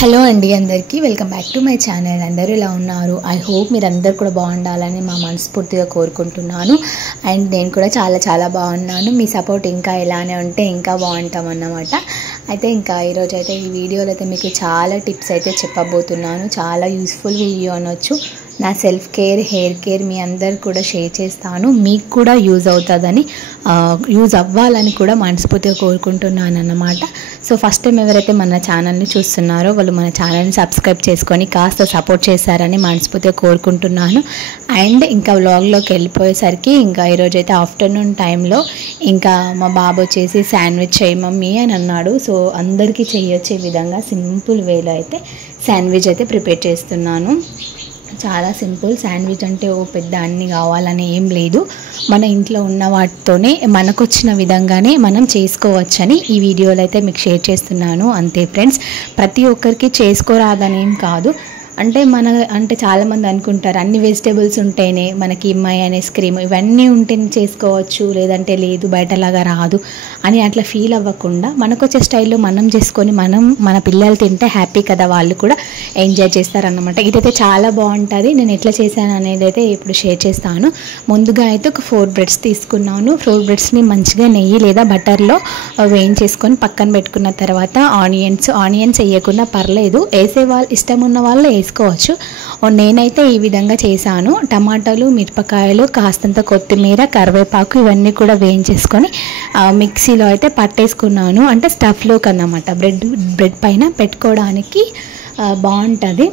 Hello అండి, అందరికీ welcome back to my channel. అందరూ ఎలా ఉన్నారు? ఐ హోప్ మీరు అందరు కూడా బాగుండాలని మా మనస్ఫూర్తిగా కోరుకుంటున్నాను. అండ్ నేను కూడా చాలా చాలా బాగున్నాను. మీ సపోర్ట్ ఇంకా ఇలానే ఉంటే ఇంకా బాగుంటాం అన్నమాట. అయితే ఇంకా ఈరోజు అయితే ఈ వీడియోలో అయితే మీకు చాలా టిప్స్ అయితే చెప్పబోతున్నాను. చాలా యూస్ఫుల్ వీడియో అనొచ్చు. నా సెల్ఫ్ కేర్, హెయిర్ కేర్ మీ అందరు కూడా షేర్ చేస్తాను. మీకు కూడా యూజ్ అవుతుందని, యూజ్ అవ్వాలని కూడా మనస్ఫూర్తిగా కోరుకుంటున్నాను అన్నమాట. సో ఫస్ట్ టైం ఎవరైతే మన ఛానల్ని చూస్తున్నారో వాళ్ళు మన ఛానల్ని సబ్స్క్రైబ్ చేసుకొని కాస్త సపోర్ట్ చేశారని మనస్ఫూర్తిగా కోరుకుంటున్నాను. అండ్ ఇంకా వ్లాగ్లోకి వెళ్ళిపోయేసరికి ఇంకా ఈరోజు అయితే ఆఫ్టర్నూన్ టైంలో ఇంకా మా బాబు వచ్చేసి శాండ్విచ్ చేయి మమ్మీ అని అన్నాడు. సో అందరికీ చేయొచ్చే విధంగా సింపుల్ వేలో అయితే శాండ్విచ్ అయితే ప్రిపేర్ చేస్తున్నాను. చాలా సింపుల్. శాండ్విచ్ అంటే ఓ పెద్ద అన్ని కావాలని ఏం లేదు. మన ఇంట్లో ఉన్న వాటితోనే మనకు వచ్చిన విధంగానే మనం చేసుకోవచ్చని ఈ వీడియోలో అయితే మీకు షేర్ చేస్తున్నాను. అంతే ఫ్రెండ్స్, ప్రతి ఒక్కరికి చేసుకోరాదని ఏం కాదు. అంటే చాలామంది అనుకుంటారు అన్ని వెజిటేబుల్స్ ఉంటేనే మనకి మయోనీస్, క్రీమ్ ఇవన్నీ ఉంటేనే చేసుకోవచ్చు, లేదంటే లేదు బయటలాగా రాదు అని అట్లా ఫీల్ అవ్వకుండా మనకు వచ్చే స్టైల్లో మనం చేసుకొని మన పిల్లలు తింటే హ్యాపీ కదా, వాళ్ళు కూడా ఎంజాయ్ చేస్తారన్నమాట. ఇదైతే చాలా బాగుంటుంది. నేను ఎట్లా చేశాను అనేది అయితే ఇప్పుడు షేర్ చేస్తాను. ముందుగా అయితే ఒక 4 బ్రెడ్స్ తీసుకున్నాను. 4 బ్రెడ్స్ని మంచిగా నెయ్యి లేదా బటర్లో వేయించేసుకొని పక్కన పెట్టుకున్న తర్వాత ఆనియన్స్ వేయకుండా పర్లేదు, వేసే వాళ్ళు ఇష్టం ఉన్న వాళ్ళు వేసుకోవచ్చు. నేనైతే ఈ విధంగా చేశాను. టమాటాలు, మిరపకాయలు, కాస్తంత కొత్తిమీర, కరివేపాకు ఇవన్నీ కూడా వేయించేసుకొని మిక్సీలో అయితే పట్టేసుకున్నాను. అంటే స్టఫ్లోకి అన్నమాట, బ్రెడ్ పైన పెట్టుకోవడానికి బాగుంటుంది.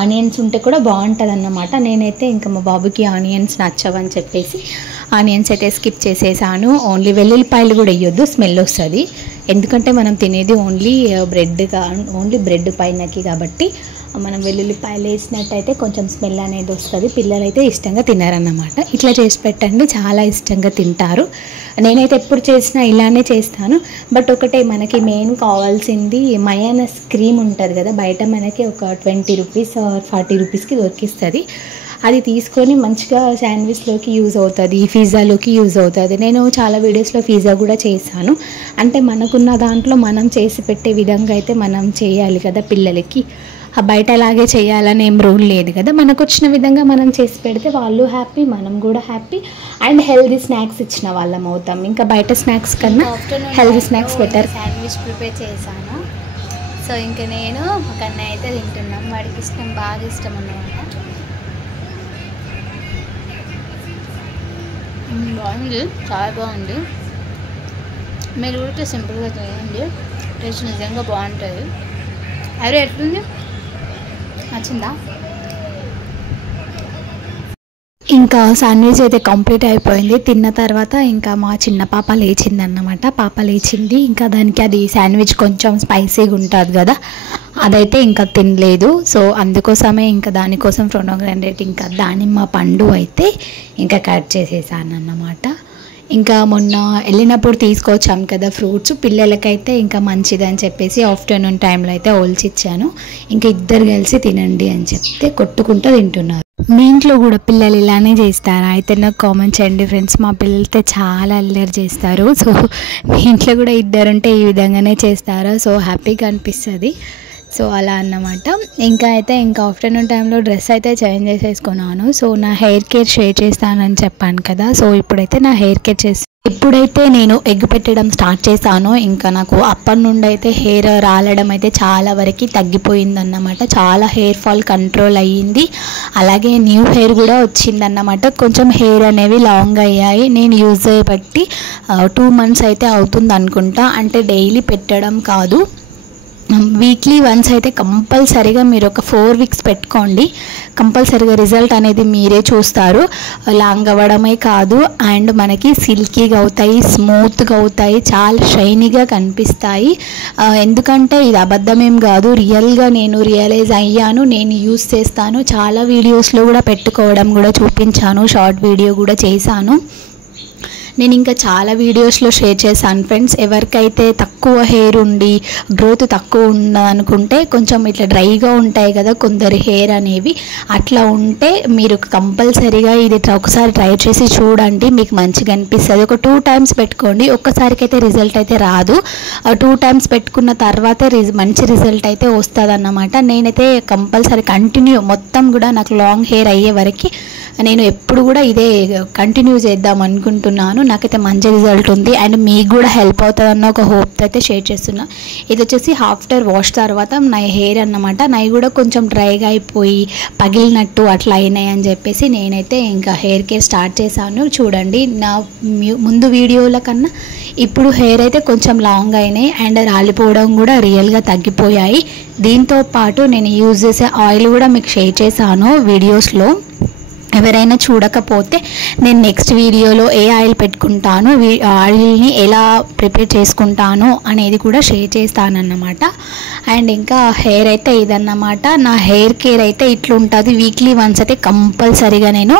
ఆనియన్స్ ఉంటే కూడా బాగుంటుంది అన్నమాట. నేనైతే ఇంకా మా బాబుకి ఆనియన్స్ నచ్చవని చెప్పేసి ఆనియన్స్ అయితే స్కిప్ చేసేసాను. ఓన్లీ వెల్లుల్లిపాయలు కూడా వేయొద్దు, స్మెల్ వస్తుంది. ఎందుకంటే మనం తినేది ఓన్లీ బ్రెడ్ పైనకి కాబట్టి మనం వెల్లుల్లిపాయలు వేసినట్టయితే కొంచెం స్మెల్ అనేది వస్తుంది. పిల్లలైతే ఇష్టంగా తినారన్నమాట. ఇట్లా చేసి పెట్టండి, చాలా ఇష్టంగా తింటారు. నేనైతే ఎప్పుడు చేసినా ఇలానే చేస్తాను. బట్ ఒకటే మనకి మెయిన్ కావాల్సింది మయోనీస్ క్రీమ్ ఉంటుంది కదా, బయట మనకి ఒక 20 రూపీస్ 40 రూపీస్కి దొరికిస్తుంది. అది తీసుకొని మంచిగా శాండ్విచ్లోకి యూజ్ అవుతుంది, పిజ్జాలోకి యూజ్ అవుతుంది. నేను చాలా వీడియోస్లో పిజ్జా కూడా చేశాను. అంటే మనకున్న దాంట్లో మనం చేసి పెట్టే విధంగా అయితే మనం చేయాలి కదా పిల్లలకి. బయట అలాగే చేయాలని ఏం రూల్ లేదు కదా. మనకు వచ్చిన విధంగా మనం చేసి పెడితే వాళ్ళు హ్యాపీ, మనం కూడా హ్యాపీ. అండ్ హెల్దీ స్నాక్స్ ఇచ్చిన వాళ్ళం అవుతాం. ఇంకా బయట స్నాక్స్ కన్నా healthy snacks better. Sandwich prepare చేశాను. సో ఇంకా నేను ఒక అన్నయ్య అయితే తింటున్నాం. వాడికి బాగా ఇష్టం అన్నమాట. బాగుంది, చాలా బాగుంది. మీరు కూడా సింపుల్గా చేయండి, టేస్ట్ నిజంగా బాగుంటుంది. అరే ఎట్లుంది, నచ్చిందా? ఇంకా శాండ్విచ్ అయితే కంప్లీట్ అయిపోయింది. తిన్న తర్వాత ఇంకా మా చిన్న పాప లేచింది అన్నమాట. పాప లేచింది, ఇంకా దానికి అది శాండ్విచ్ కొంచెం స్పైసీగా ఉంటుంది కదా, అదైతే ఇంకా తినలేదు. సో అందుకోసమే ఇంకా దానికోసం ప్రోనోగ్రానేట్ ఇంకా దానిమ్మ పండు అయితే ఇంకా కట్ చేసేసాను అన్నమాట. ఇంకా మొన్న వెళ్ళినప్పుడు తీసుకొచ్చాం కదా ఫ్రూట్స్, పిల్లలకైతే ఇంకా మంచిదని చెప్పేసి ఆఫ్టర్నూన్ టైంలో అయితే ఒలిచిచ్చాను. ఇంకా ఇద్దరు కలిసి తినండి అని చెప్తే కొట్టుకుంటూ తింటున్నారు. మీ ఇంట్లో కూడా పిల్లలు ఇలానే చేస్తారా? అయితే నాకు కామెంట్ చేయండి ఫ్రెండ్స్. మా పిల్లలతో చాలా అల్లరి చేస్తారు. సో మీ ఇంట్లో కూడా ఇద్దరుంటే ఈ విధంగానే చేస్తారా? సో హ్యాపీగా అనిపిస్తుంది. సో అలా అన్నమాట. ఇంకా ఆఫ్టర్నూన్ టైంలో డ్రెస్ అయితే చేంజ్ చేసేసుకున్నాను. సో నా హెయిర్ కేర్ షేర్ చేస్తానని చెప్పాను కదా. సో ఇప్పుడైతే నా హెయిర్ కేర్ ఇప్పుడైతే నేను ఎగ్ పెట్టడం స్టార్ట్ చేశాను. ఇంకా నాకు అప్పటి నుండి అయితే హెయిర్ రాలడం అయితే చాలా వరకు తగ్గిపోయిందన్నమాట. చాలా హెయిర్ ఫాల్ కంట్రోల్ అయ్యింది. అలాగే న్యూ హెయిర్ కూడా వచ్చిందన్నమాట. కొంచెం హెయిర్ అనేవి లాంగ్ అయ్యాయి. నేను యూజ్ చేయబట్టి 2 months అయితే అవుతుంది అనుకుంటా. అంటే డైలీ పెట్టడం కాదు, వీక్లీ వన్స్ అయితే కంపల్సరీగా మీరు ఒక 4 weeks పెట్టుకోండి. కంపల్సరీగా రిజల్ట్ అనేది మీరే చూస్తారు. లాంగ్ అవ్వడమే కాదు, అండ్ మనకి సిల్కీగా అవుతాయి, స్మూత్గా అవుతాయి, చాలా షైనీగా కనిపిస్తాయి. ఎందుకంటే ఇది అబద్ధమేం కాదు, రియల్గా నేను రియలైజ్ అయ్యాను. నేను యూస్ చేస్తాను. చాలా వీడియోస్లో కూడా పెట్టుకోవడం కూడా చూపించాను, షార్ట్ వీడియో కూడా చేశాను. నేను ఇంకా చాలా వీడియోస్లో షేర్ చేశాను ఫ్రెండ్స్. ఎవరికైతే తక్కువ హెయిర్ ఉండి గ్రోత్ తక్కువ ఉందనుకుంటే కొంచెం ఇట్లా డ్రైగా ఉంటాయి కదా కొందరి హెయిర్ అనేవి, అట్లా ఉంటే మీరు కంపల్సరీగా ఇది ఒకసారి ట్రై చేసి చూడండి, మీకు మంచిగా అనిపిస్తుంది. ఒక 2 times పెట్టుకోండి, ఒక్కసారికి అయితే రిజల్ట్ అయితే రాదు. 2 times పెట్టుకున్న తర్వాతే మంచి రిజల్ట్ అయితే వస్తుంది అన్నమాట. నేనైతే కంపల్సరీ కంటిన్యూ మొత్తం కూడా నాకు లాంగ్ హెయిర్ అయ్యే వరకు నేను ఎప్పుడు కూడా ఇదే కంటిన్యూ చేద్దాం అనుకుంటున్నాను. నాకైతే మంచి రిజల్ట్ ఉంది అండ్ మీకు కూడా హెల్ప్ అవుతుందన్న ఒక హోప్తో అయితే షేర్ చేస్తున్నా. ఇది వచ్చేసి ఆఫ్టర్ వాష్ తర్వాత నా హెయిర్ అన్నమాట. నాయి కూడా కొంచెం డ్రైగా అయిపోయి పగిలినట్టు అట్లా అయినాయి అని చెప్పేసి నేనైతే ఇంకా హెయిర్ కేర్ స్టార్ట్ చేశాను. చూడండి, నా ముందు వీడియోల కన్నా ఇప్పుడు హెయిర్ అయితే కొంచెం లాంగ్ అయినాయి అండ్ రాలిపోవడం కూడా రియల్గా తగ్గిపోయాయి. దీంతో పాటు నేను యూజ్ చేసే ఆయిల్ కూడా మీకు షేర్ చేశాను వీడియోస్లో. ఎవరైనా చూడకపోతే నేను నెక్స్ట్ వీడియోలో ఏ ఆయిల్ పెట్టుకుంటాను, ఆయిల్ని ఎలా ప్రిపేర్ చేసుకుంటాను అనేది కూడా షేర్ చేస్తానన్నమాట. అండ్ ఇంకా హెయిర్ అయితే ఇదన్నమాట. నా హెయిర్ కేర్ అయితే ఇట్లుంటుంది. వీక్లీ వన్స్ అయితే కంపల్సరీగా నేను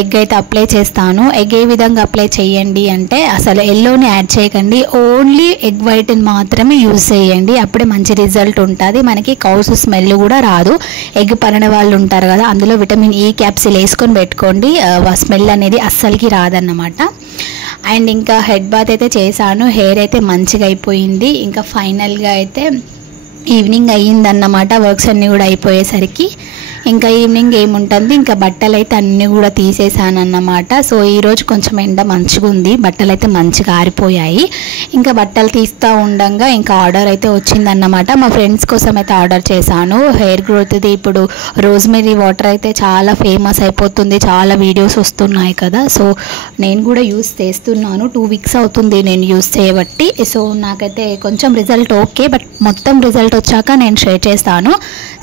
ఎగ్ అయితే అప్లై చేస్తాను. ఎగ్ ఏ విధంగా అప్లై చేయండి అంటే అసలు ఎల్లోని యాడ్ చేయకండి, ఓన్లీ ఎగ్ వైట్ని మాత్రమే యూజ్ చేయండి, అప్పుడే మంచి రిజల్ట్ ఉంటుంది. మనకి కౌస్ స్మెల్ కూడా రాదు. ఎగ్ పడిన వాళ్ళు ఉంటారు కదా, అందులో విటమిన్ ఈ క్యాప్సిల్ వేసుకొని పెట్టుకోండి, స్మెల్ అనేది అస్సలకి రాదన్నమాట. అండ్ ఇంకా హెడ్ బాత్ అయితే చేశాను, హెయిర్ అయితే మంచిగా అయిపోయింది. ఇంకా ఫైనల్గా అయితే ఈవినింగ్ అయ్యిందన్నమాట. వర్క్స్ అన్నీ కూడా అయిపోయేసరికి ఇంకా ఈవినింగ్ ఏముంటుంది, ఇంకా బట్టలు అయితే అన్నీ కూడా తీసేసాను అన్నమాట. సో ఈరోజు కొంచెం ఎండ మంచిగా ఉంది, బట్టలు అయితే మంచిగా ఆరిపోయాయి. ఇంకా బట్టలు తీస్తూ ఉండగా ఇంకా ఆర్డర్ అయితే వచ్చిందన్నమాట. మా ఫ్రెండ్స్ కోసం అయితే ఆర్డర్ చేశాను. హెయిర్ గ్రోత్ది ఇప్పుడు రోజ్మెరీ వాటర్ అయితే చాలా ఫేమస్ అయిపోతుంది, చాలా వీడియోస్ వస్తున్నాయి కదా. సో నేను కూడా యూస్ చేస్తున్నాను, 2 weeks అవుతుంది నేను యూస్ చేయబట్టి. సో నాకైతే కొంచెం రిజల్ట్ ఓకే, బట్ మొత్తం రిజల్ట్ వచ్చాక నేను షేర్ చేస్తాను.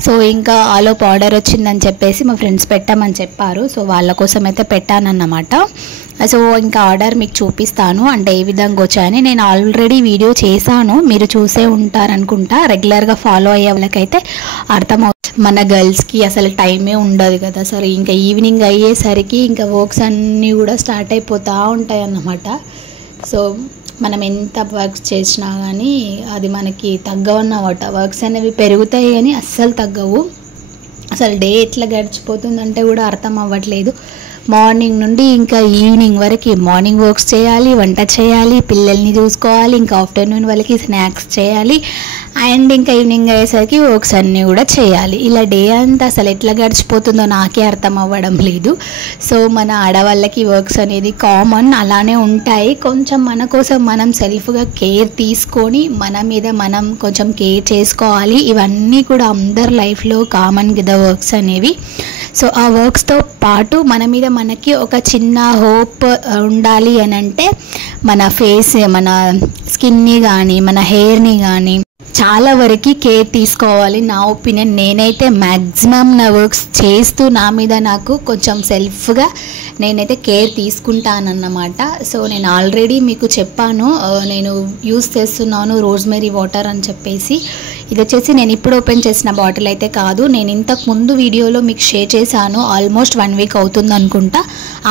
సో ఇంకా ఆలోపు ఆర్డర్ వచ్చిందని చెప్పేసి మా ఫ్రెండ్స్ పెట్టామని చెప్పారు. సో వాళ్ళ కోసం అయితే పెట్టానన్నమాట. సో ఇంకా ఆర్డర్ మీకు చూపిస్తాను అంటే ఏ విధంగా వచ్చాయని. నేను ఆల్రెడీ వీడియో చేశాను, మీరు చూసే ఉంటారనుకుంటా. రెగ్యులర్గా ఫాలో అయ్యే వాళ్ళకైతే అర్థమవుతుంది. మన గర్ల్స్కి అసలు టైమే ఉండదు కదా. సరే ఇంకా ఈవినింగ్ అయ్యేసరికి ఇంకా వర్క్స్ అన్నీ కూడా స్టార్ట్ అయిపోతూ ఉంటాయి అన్నమాట. సో మనం ఎంత వర్క్స్ చేసినా కానీ అది మనకి తగ్గవన్నమాట. వర్క్స్ అనేవి పెరుగుతాయి కానీ అస్సలు తగ్గవు. అసలు డే ఎట్లా గడిచిపోతుందంటే కూడా అర్థం అవ్వట్లేదు. మార్నింగ్ నుండి ఇంకా ఈవినింగ్ వరకు మార్నింగ్ వర్క్స్ చేయాలి, వంట చేయాలి, పిల్లల్ని చూసుకోవాలి, ఇంకా ఆఫ్టర్నూన్ వాళ్ళకి స్నాక్స్ చేయాలి అండ్ ఇంకా ఈవినింగ్ అయ్యేసరికి వర్క్స్ అన్నీ కూడా చేయాలి. ఇలా డే అంతా అసలు ఎట్లా గడిచిపోతుందో నాకే అర్థం అవ్వడం లేదు. సో మన ఆడవాళ్ళకి వర్క్స్ అనేది కామన్, అలానే ఉంటాయి. కొంచెం మన కోసం మనం సెల్ఫ్గా కేర్ తీసుకొని మన మీద మనం కొంచెం కేర్ చేసుకోవాలి. ఇవన్నీ కూడా అందరి లైఫ్లో కామన్ కదా వర్క్స్ అనేవి. సో ఆ వర్క్స్తో పాటు మన మీద మనకి ఒక చిన్న హోప్ ఉండాలి అని అంటే మన ఫేస్, మన స్కిన్ని కానీ మన హెయిర్ని కానీ చాలా వరకు కేర్ తీసుకోవాలి. నా ఒపీనియన్, నేనైతే మ్యాక్సిమం నా వర్క్స్ చేస్తూ నా మీద నాకు కొంచెం సెల్ఫ్గా నేనైతే కేర్ తీసుకుంటానన్నమాట. సో నేను ఆల్రెడీ మీకు చెప్పాను, నేను యూస్ చేస్తున్నాను రోజ్మెరీ వాటర్ అని చెప్పేసి. ఇది వచ్చేసి నేను ఇప్పుడు ఓపెన్ చేసిన బాటిల్ అయితే కాదు, నేను ఇంతకు ముందు వీడియోలో మీకు షేర్ చేశాను. ఆల్మోస్ట్ 1 week అవుతుంది అనుకుంటా.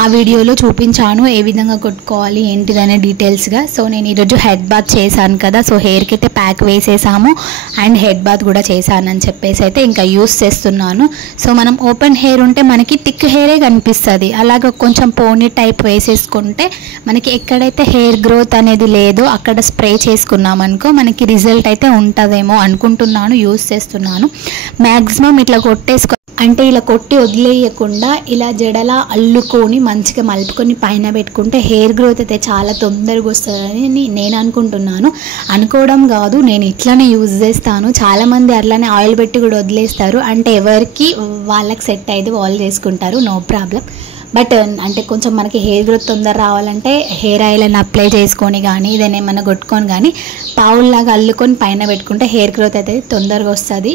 ఆ వీడియోలో చూపించాను ఏ విధంగా కొట్టుకోవాలి ఏంటిదనే డీటెయిల్స్గా. సో నేను ఈరోజు హెడ్ బాత్ చేశాను కదా, సో హెయిర్కి అయితే ప్యాక్ వేసేసాము అండ్ హెడ్ బాత్ కూడా చేశానని చెప్పేసి అయితే ఇంకా యూస్ చేస్తున్నాను. సో మనం ఓపెన్ హెయిర్ ఉంటే మనకి థిక్ హెయిరే కనిపిస్తుంది, అలాగ కొంచెం పోనీ టైప్ వేసేసుకుంటే మనకి ఎక్కడైతే హెయిర్ గ్రోత్ అనేది లేదో అక్కడ స్ప్రే చేసుకున్నాం అనుకో మనకి రిజల్ట్ అయితే ఉంటుందేమో అనుకుంటున్నాను, యూస్ చేస్తున్నాను. మ్యాక్సిమం ఇట్లా కొట్టేసుకో అంటే ఇలా కొట్టి వదిలేయకుండా ఇలా జడలా అల్లుకొని మంచిగా మలుపుకొని పైన పెట్టుకుంటే హెయిర్ గ్రోత్ అయితే చాలా తొందరగా వస్తుందని నేను అనుకుంటున్నాను. అనుకోవడం కాదు, నేను ఇట్లానే యూజ్ చేస్తాను. చాలామంది అట్లానే ఆయిల్ పెట్టి కూడా వదిలేస్తారు, అంటే ఎవరికి వాళ్ళకి సెట్ అయితే వాళ్ళు చేసుకుంటారు, నో ప్రాబ్లం. బట్ అంటే కొంచెం మనకి హెయిర్ గ్రోత్ తొందర రావాలంటే హెయిర్ ఆయిల్ అని అప్లై చేసుకొని కానీ ఇదైనా ఏమన్నా కొట్టుకొని కానీ పావుల్లాగా అల్లుకొని పైన పెట్టుకుంటే హెయిర్ గ్రోత్ అయితే తొందరగా వస్తుంది.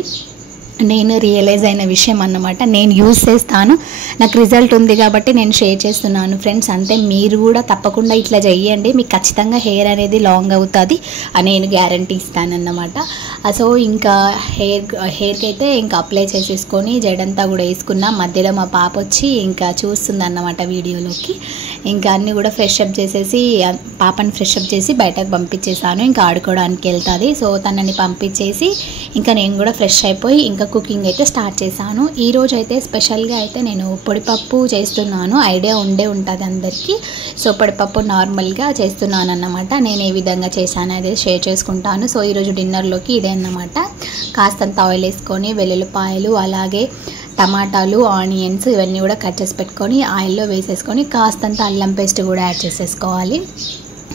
నేను రియలైజ్ అయిన విషయం అన్నమాట. నేను యూజ్ చేస్తాను, నాకు రిజల్ట్ ఉంది కాబట్టి నేను షేర్ చేస్తున్నాను ఫ్రెండ్స్. అంతే, మీరు కూడా తప్పకుండా ఇట్లా చేయండి, మీకు ఖచ్చితంగా హెయిర్ అనేది లాంగ్ అవుతుంది అని నేను గ్యారంటీ ఇస్తానన్నమాట. సో ఇంకా హెయిర్కి అయితే ఇంకా అప్లై చేసేసుకొని జడంతా కూడా వేసుకున్నా. మధ్యలో మా పాప వచ్చి ఇంకా చూస్తుంది అన్నమాట వీడియోలోకి. ఇంకా అన్నీ కూడా ఫ్రెష్ అప్ చేసేసి పాపని ఫ్రెష్ అప్ చేసి బయటకు పంపించేసాను, ఇంకా ఆడుకోవడానికి వెళ్తుంది. సో తనని పంపించేసి ఇంకా నేను కూడా ఫ్రెష్ అయిపోయి ఇంకా కుకింగ్ అయితే స్టార్ట్ చేశాను. ఈరోజు అయితే స్పెషల్గా అయితే నేను పొడిపప్పు చేస్తున్నాను. ఐడియా ఉంటుంది అందరికీ. సో పొడిపప్పు నార్మల్గా చేస్తున్నాను అన్నమాట. నేను ఏ విధంగా చేశాను అదే షేర్ చేసుకుంటాను. సో ఈరోజు డిన్నర్లోకి ఇదే అన్నమాట. కాస్తంత ఆయిల్ వేసుకొని వెల్లుల్లిపాయలు అలాగే టమాటాలు ఆనియన్స్ ఇవన్నీ కూడా కట్ చేసి పెట్టుకొని ఆయిల్లో వేసేసుకొని కాస్తంత అల్లం పేస్ట్ కూడా యాడ్ చేసేసుకోవాలి.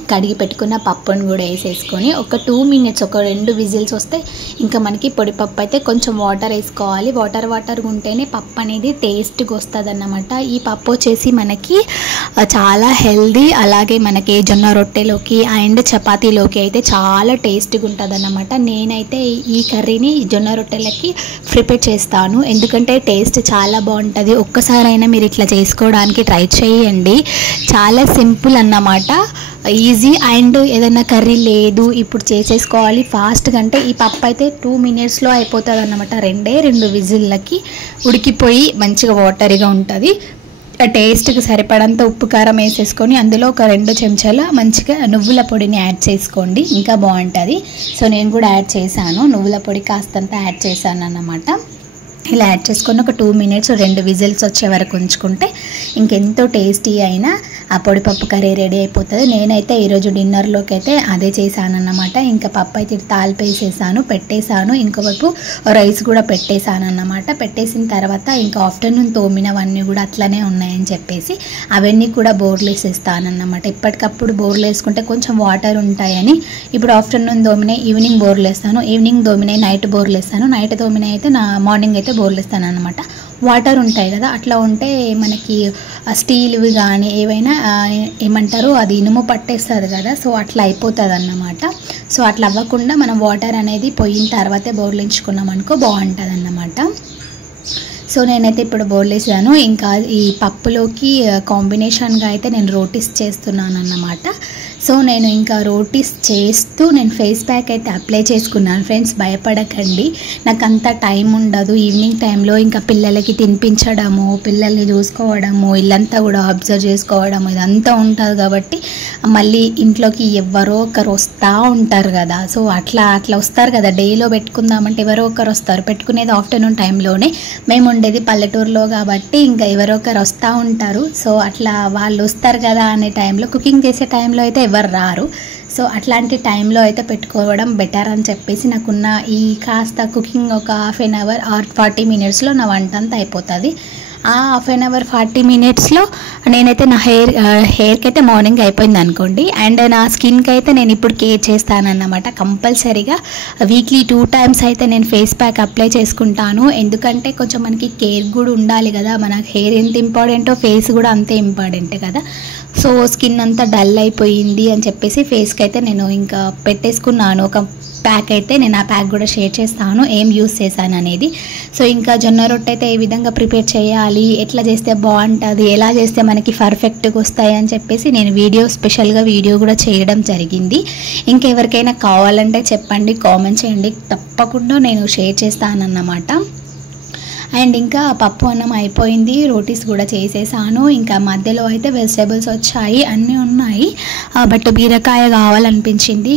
కడిగి పెట్టుకున్న పప్పును కూడా వేసేసుకొని ఒక 2 minutes ఒక 2 విజిల్స్ వస్తే ఇంకా మనకి పొడిపప్పు అయితే కొంచెం వాటర్ వేసుకోవాలి. వాటర్గా ఉంటేనే పప్పు అనేది టేస్ట్గా వస్తుంది అన్నమాట. ఈ పప్పు వచ్చేసి మనకి చాలా హెల్దీ, అలాగే మనకి జొన్న రొట్టెలోకి అండ్ చపాతీలోకి అయితే చాలా టేస్ట్గా ఉంటుంది అన్నమాట. నేనైతే ఈ కర్రీని జొన్న రొట్టెలకి ప్రిపేర్ చేస్తాను, ఎందుకంటే టేస్ట్ చాలా బాగుంటుంది. ఒక్కసారైనా మీరు ఇట్లా చేసుకోవడానికి ట్రై చేయండి. చాలా సింపుల్ అన్నమాట, ఈజీ. అండ్ ఏదైనా కర్రీ లేదు ఇప్పుడు చేసేసుకోవాలి ఫాస్ట్గా అంటే ఈ పప్పు అయితే 2 minutesలో అయిపోతుంది అన్నమాట. 2 విజిల్లకి ఉడికిపోయి మంచిగా వాటరీగా ఉంటుంది. టేస్ట్కి సరిపడంత ఉప్పు కారం వేసేసుకొని అందులో ఒక 2 చెంచాల మంచిగా నువ్వుల పొడిని యాడ్ చేసుకోండి, ఇంకా బాగుంటుంది. సో నేను కూడా యాడ్ చేశాను, నువ్వుల పొడి కాస్తంత యాడ్ చేశాను అన్నమాట. ఇలా యాడ్ చేసుకొని ఒక 2 minutes 2 విజిల్స్ వచ్చే వరకు ఉంచుకుంటే ఇంకెంతో టేస్టీ అయినా ఆ పొడిపప్పు కర్రీ రెడీ అయిపోతుంది. నేనైతే ఈరోజు డిన్నర్లోకి అయితే అదే చేశాను అన్నమాట. ఇంకా పప్పు అయితే తాలింపు వేసేసాను, పెట్టేశాను. ఇంకోవైపు రైస్ కూడా పెట్టేశాను అన్నమాట. పెట్టేసిన తర్వాత ఇంకా ఆఫ్టర్నూన్ తోమినవన్నీ కూడా అట్లనే ఉన్నాయని చెప్పేసి అవన్నీ కూడా బోర్లు వేసేస్తాను అన్నమాట. ఇప్పటికప్పుడు బోర్లు వేసుకుంటే కొంచెం వాటర్ ఉంటాయని ఇప్పుడు ఆఫ్టర్నూన్ దోమినాయి ఈవినింగ్ బోర్లు వేస్తాను, ఈవినింగ్ దోమినాయి నైట్ బోర్లు వేస్తాను, నైట్ దోమినాయి అయితే మార్నింగ్ అయితే బోర్లు వేస్తాను అనమాట. వాటర్ ఉంటాయి కదా, అట్లా ఉంటే మనకి స్టీల్వి కానీ ఏవైనా ఏమంటారు అది ఇనుము పట్టేస్తుంది కదా, సో అట్లా అయిపోతుంది అన్నమాట. సో అట్లా అవ్వకుండా మనం వాటర్ అనేది పోయిన తర్వాతే బోర్లించుకున్నాం అనుకో బాగుంటుంది అన్నమాట. సో నేనైతే ఇప్పుడు బోర్లేసాను. ఇంకా ఈ పప్పులోకి కాంబినేషన్గా అయితే నేను రోటీస్ చేస్తున్నాను అన్నమాట. సో నేను ఇంకా రోటీస్ చేస్తూ నేను ఫేస్ ప్యాక్ అయితే అప్లై చేసుకున్నాను ఫ్రెండ్స్. భయపడకండి, నాకు అంత టైం ఉండదు. ఈవినింగ్ టైంలో ఇంకా పిల్లలకి తినిపించడము, పిల్లల్ని చూసుకోవడము, ఇల్లంతా కూడా అబ్జర్వ్ చేసుకోవడము ఇదంతా ఉంటుంది కాబట్టి మళ్ళీ ఇంట్లోకి ఎవరో ఒకరు వస్తూ ఉంటారు కదా. సో అట్లా వస్తారు కదా, డేలో పెట్టుకుందామంటే ఎవరో ఒకరు వస్తారు. పెట్టుకునేది ఆఫ్టర్నూన్ టైంలోనే, మేము ఉండేది పల్లెటూరులో కాబట్టి ఇంకా ఎవరో ఒకరు వస్తూ ఉంటారు. సో అట్లా వాళ్ళు వస్తారు కదా అనే టైంలో, కుకింగ్ చేసే టైంలో అయితే ఎవరు రారు. సో అట్లాంటి టైంలో అయితే పెట్టుకోవడం బెటర్ అని చెప్పేసి నాకున్న ఈ కాస్త కుకింగ్ ఒక 1/2 hour ఆర్ 40 minutesలో నా వంట అంతా అయిపోతుంది. ఆ 1/2 hour 40 minutesలో నేనైతే నా హెయిర్కి అయితే మార్నింగ్ అయిపోయింది అనుకోండి. అండ్ నా స్కిన్కి అయితే నేను ఇప్పుడు కేర్ చేస్తానన్నమాట. కంపల్సరీగా వీక్లీ 2 times అయితే నేను ఫేస్ ప్యాక్ అప్లై చేసుకుంటాను. ఎందుకంటే కొంచెం మనకి కేర్ కూడా ఉండాలి కదా, మన హెయిర్ ఎంత ఇంపార్టెంటో ఫేస్ కూడా అంతే ఇంపార్టెంట్ కదా. సో స్కిన్ అంతా డల్ అయిపోయింది అని చెప్పేసి ఫేస్కి అయితే నేను ఇంకా పెట్టేసుకున్నాను ఒక ప్యాక్ అయితే. నేను ఆ ప్యాక్ కూడా షేర్ చేస్తాను ఏం యూస్ చేశాను అనేది. సో ఇంకా జొన్న రొట్టె అయితే ఏ విధంగా ప్రిపేర్ చేయాలి, ఎట్లా చేస్తే బాగుంటుంది, ఎలా చేస్తే మనకి పర్ఫెక్ట్గా వస్తాయి అని చెప్పేసి నేను స్పెషల్గా వీడియో కూడా చేయడం జరిగింది. ఇంకెవరికైనా కావాలంటే చెప్పండి, కామెంట్ చేయండి, తప్పకుండా నేను షేర్ చేస్తానన్నమాట. అండ్ ఇంకా పప్పు అన్నం అయిపోయింది, రోటీస్ కూడా చేసేసాను. ఇంకా మధ్యలో అయితే వెజిటేబుల్స్ వచ్చాయి, అన్నీ ఉన్నాయి. బట్ బీరకాయ కావాలనిపించింది.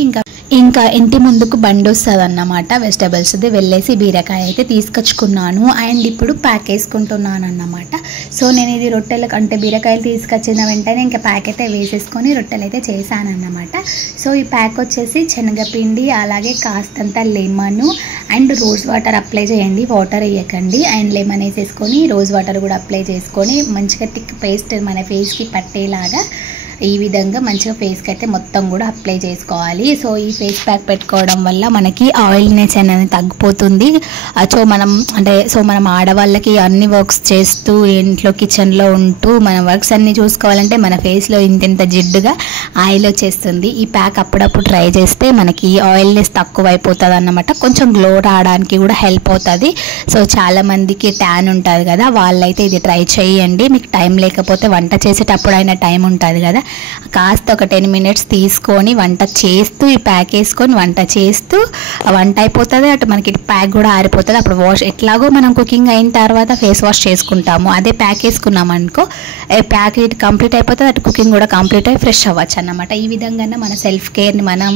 ఇంకా ఇంటి ముందుకు బండి వస్తుంది అన్నమాట వెజిటేబుల్స్ది, వెళ్ళేసి బీరకాయ అయితే తీసుకొచ్చుకున్నాను. అండ్ ఇప్పుడు ప్యాక్ వేసుకుంటున్నాను అన్నమాట. సో నేను ఇది రొట్టెలకు అంటే బీరకాయలు తీసుకొచ్చిన వెంటనే ఇంకా ప్యాక్ అయితే వేసేసుకొని రొట్టెలు అయితే చేశాను అన్నమాట. సో ఈ ప్యాక్ వచ్చేసి శనగపిండి అలాగే కాస్తంత lemon and rose water apply చేయండి, వాటర్ వేయకండి. అండ్ లెమన్ వేసేసుకొని రోజ్ వాటర్ కూడా అప్లై చేసుకొని మంచిగా థిక్ పేస్ట్ మన ఫేస్కి పట్టేలాగా ఈ విధంగా మంచిగా ఫేస్కి అయితే మొత్తం కూడా అప్లై చేసుకోవాలి. సో ఈ ఫేస్ ప్యాక్ పెట్టుకోవడం వల్ల మనకి ఆయిల్నెస్ అనేది తగ్గిపోతుంది. సో మనం ఆడవాళ్ళకి అన్ని వర్క్స్ చేస్తూ ఇంట్లో కిచెన్లో ఉంటూ మన వర్క్స్ అన్ని చూసుకోవాలంటే మన ఫేస్లో ఇంత జిడ్డుగా ఆయిల్ వచ్చేస్తుంది. ఈ ప్యాక్ అప్పుడప్పుడు ట్రై చేస్తే మనకి ఆయిల్నెస్ తక్కువ అయిపోతుంది అన్నమాట. కొంచెం గ్లో రావడానికి కూడా హెల్ప్ అవుతుంది. సో చాలామందికి ట్యాన్ ఉంటుంది కదా, వాళ్ళైతే ఇది ట్రై చేయండి. మీకు టైం లేకపోతే వంట చేసేటప్పుడు అయినా టైం ఉంటుంది కదా, కాస్త ఒక 10 minutes తీసుకొని వంట చేస్తూ ఈ ప్యాక్ వేసుకొని వంట చేస్తూ వంట అయిపోతుంది, అటు మనకి ప్యాక్ కూడా ఆరిపోతుంది. అప్పుడు ఎట్లాగో మనం కుకింగ్ అయిన తర్వాత ఫేస్ వాష్ చేసుకుంటాము, అదే ప్యాక్ వేసుకున్నాం అనుకో ప్యాక్ ఇటు కంప్లీట్ అయిపోతుంది, అటు కుకింగ్ కూడా కంప్లీట్ అయ్యి ఫ్రెష్ అవ్వచ్చు అన్నమాట. ఈ విధంగా మన సెల్ఫ్ కేర్ని మనం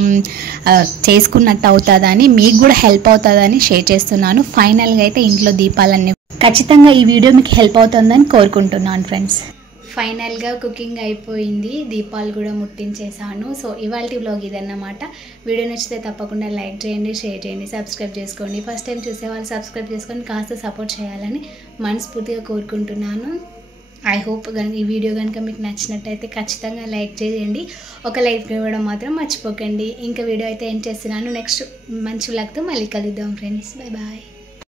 చేసుకున్నట్టు అవుతుందని, మీకు కూడా హెల్ప్ అవుతుందని షేర్ చేస్తున్నాను. ఫైనల్గా అయితే ఇంట్లో దీపాలన్నీ ఖచ్చితంగా ఈ వీడియో మీకు హెల్ప్ అవుతుందని కోరుకుంటున్నాను ఫ్రెండ్స్. ఫైనల్గా కుకింగ్ అయిపోయింది, దీపాలు కూడా ముట్టించేసాను. సో ఇవాళ వ్లాగ్ ఇదన్నమాట. వీడియో నచ్చితే తప్పకుండా లైక్ చేయండి, షేర్ చేయండి, సబ్స్క్రైబ్ చేసుకోండి. ఫస్ట్ టైం చూసేవాళ్ళు సబ్స్క్రైబ్ చేసుకొని కాస్త సపోర్ట్ చేయాలని మనస్ఫూర్తిగా కోరుకుంటున్నాను. ఐ హోప్ ఈ వీడియో కనుక మీకు నచ్చినట్టయితే ఖచ్చితంగా లైక్ చేయండి. ఒక లైక్ ఇవ్వడం మాత్రం మర్చిపోకండి. ఇంకా వీడియో అయితే ఏం చేస్తున్నాను, నెక్స్ట్ మంచి వ్లాగ్తో మళ్ళీ కలుద్దాం ఫ్రెండ్స్. Bye bye.